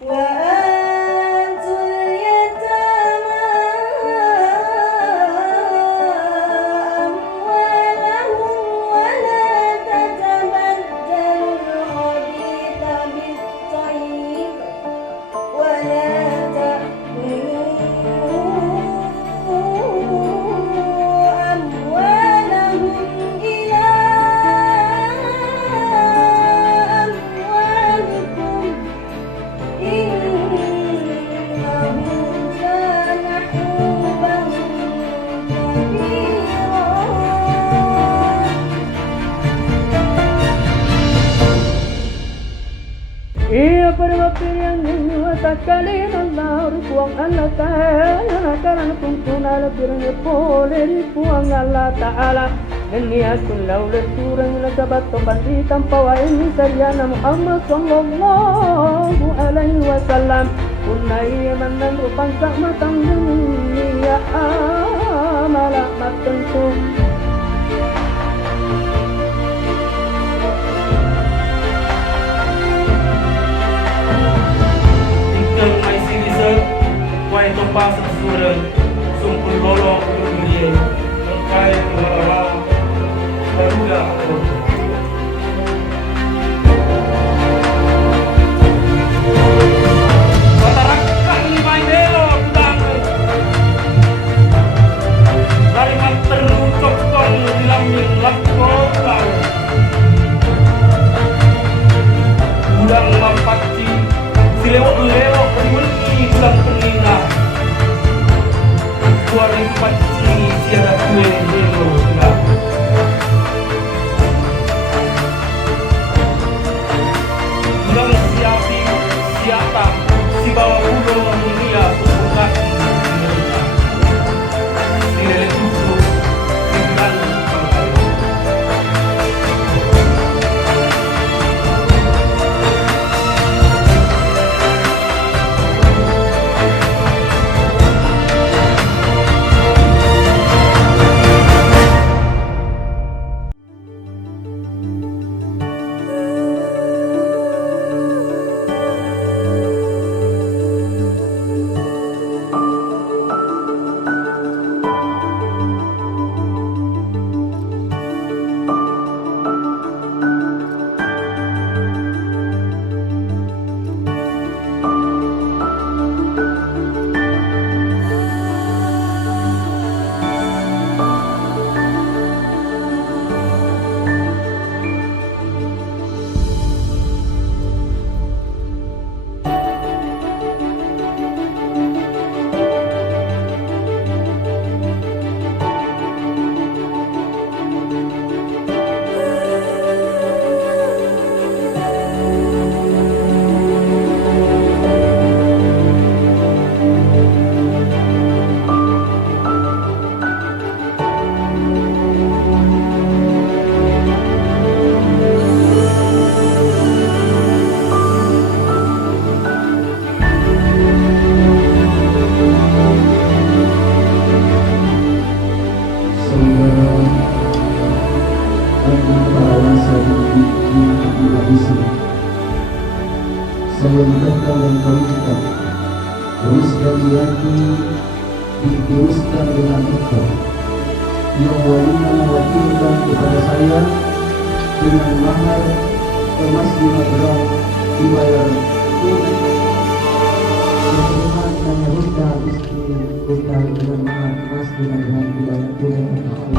وآتوا اليتامى أموالهم ولا تتبدلوا الخبيث بالطيب ولا تأكلوا أموالهم إلى أموالكم إنه كان حوبا كبيرا. Iya berbakti yang menyatakan Allah ruang Allah Ta'ala karena kuntuna lebirnya boleh ruang Allah Ta'ala niatun laulah surang nagabat topan tanpa wa ini sayyana Muhammad sallallahu alaihi wasallam kunai manan rupan sak matang dunia amala matentu Tinggal mai sirisa, wai tombang sesurang, sumpul lolo dunia, engkai kemalam, barulah aku. Watarakan mai belo kudaku, dari manteru cokong dilamin lampau, udang mampati. Lewok-lewok bermenti bulan penina suara itu panci siara kue helo enggak bulan siapa si bawa pulau dunia suku kaki si lele tutu si bulan saya menetapkan dan kawinkan teruskan yaitu diteruskan dengan engkau yang walinya mewakilkan kepada saya dengan mahar emas 5 gram dibayar tunai dan teruskan istri dengan mahar emas 5 gram dibayar tunai.